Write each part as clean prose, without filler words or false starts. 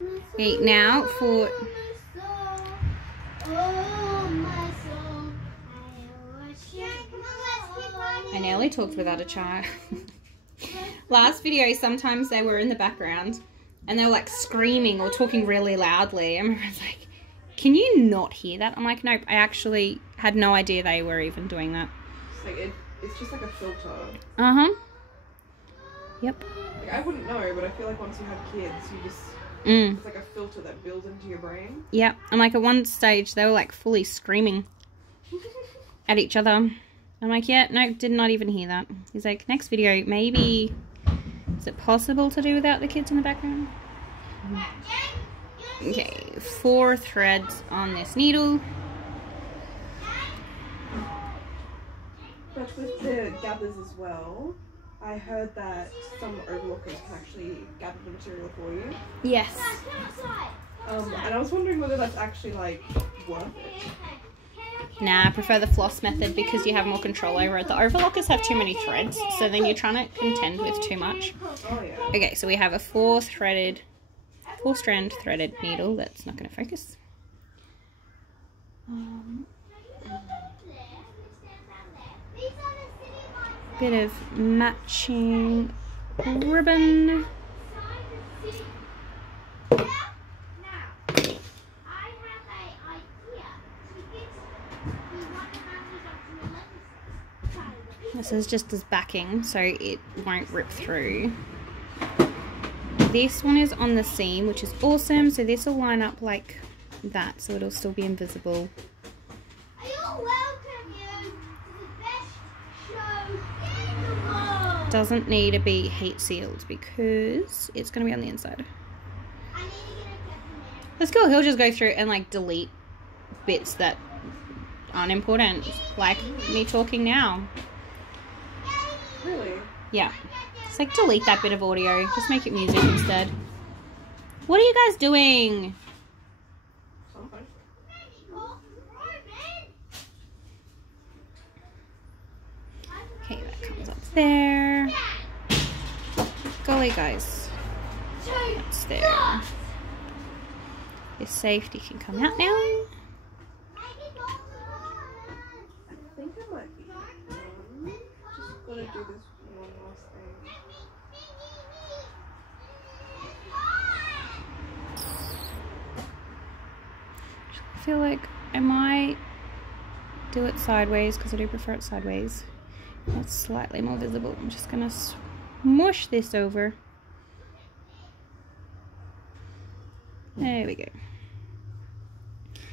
Okay, now for... I nearly talked without a child. Last video, sometimes they were in the background and they were like screaming or talking really loudly. I remember I was like, can you not hear that? I'm like, nope, I actually had no idea they were even doing that. It's like it's just like a filter. Uh-huh. Yep. Like, I wouldn't know, but I feel like once you have kids, you just... It's like a filter that builds into your brain. Yep. And like at one stage, they were like fully screaming at each other. I'm like, yeah, no, did not even hear that. He's like, next video, maybe... Is it possible to do without the kids in the background? Okay, 4 threads on this needle. But with the gathers as well, I heard that some overlockers can actually gather the material for you. Yes. And I was wondering whether that's actually like worth it. Nah, I prefer the floss method because you have more control over it. The overlockers have too many threads, so then you're trying to contend with too much. Oh yeah. Okay, so we have a 4-strand threaded needle. That's not going to focus. Bit of matching ribbon. This is just as backing, so it won't rip through. This one is on the seam, which is awesome. So this will line up like that, so it'll still be invisible. Doesn't need to be heat sealed because it's going to be on the inside. That's cool. He'll just go through and like delete bits that aren't important, like me talking now. Really? Yeah. It's like delete that bit of audio. Just make it music instead. What are you guys doing? Something. Okay, that comes up there. Golly, guys. That's there. Your safety can come out now. I think I might be. Just gonna do this one last thing. I feel like I might do it sideways because I do prefer it sideways. That's slightly more visible. I'm just gonna smush this over. There we go.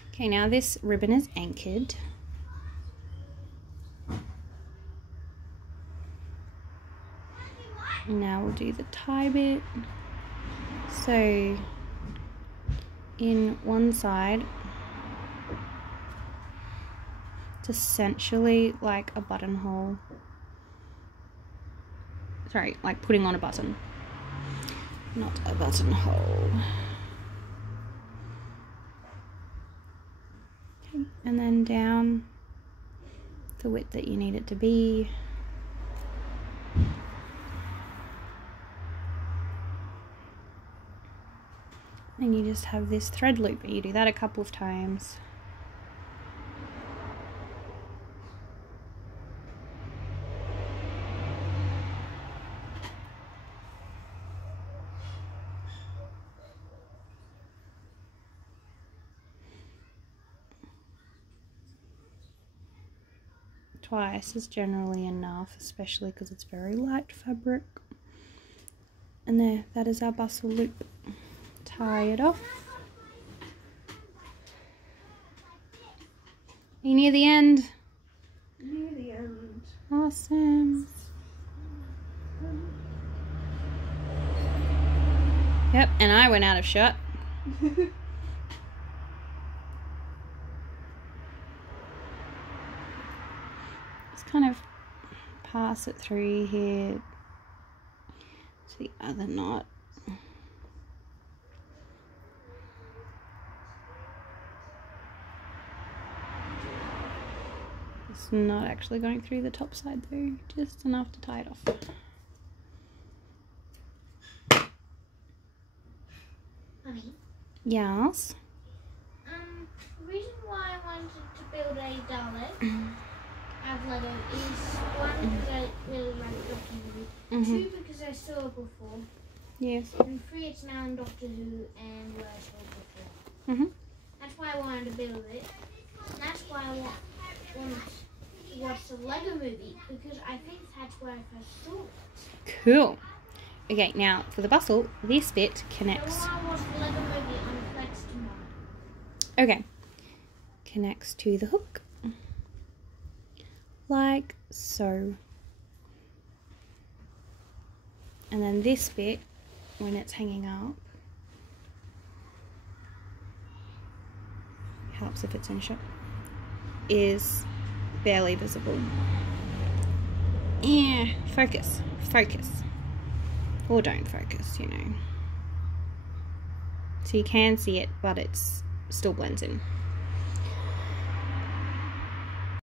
Okay, now this ribbon is anchored. Now we'll do the tie bit. So in one side, it's essentially like a buttonhole. Sorry, like putting on a button, not a buttonhole. Okay, and then down the width that you need it to be. And you just have this thread loop. You do that a couple of times. Twice is generally enough, especially because it's very light fabric. And there, that is our bustle loop. Tie it off. Are you near the end? Near the end. Awesome. Yep, and I went out of shot. Just kind of pass it through here to the other knot. It's not actually going through the top side though, just enough to tie it off. Mommy. Yes. The reason why I wanted to build a Dalek out of Lego is one, because I really like Doctor Who, two, because I saw it before, Yes. and three, it's now in Doctor Who and where I saw it before. That's why I wanted to build it. And that's why I want to watch the Lego movie, because I think that's where I first saw it. Cool. Okay, now for the bustle, this bit connects. So I want to watch the Lego movie on Flex tomorrow. Okay. Connects to the hook. Like so. And then this bit, when it's hanging up, helps if it's in shot, is barely visible. Yeah, focus. Focus. Or don't focus, you know. So you can see it, but it's still blends in.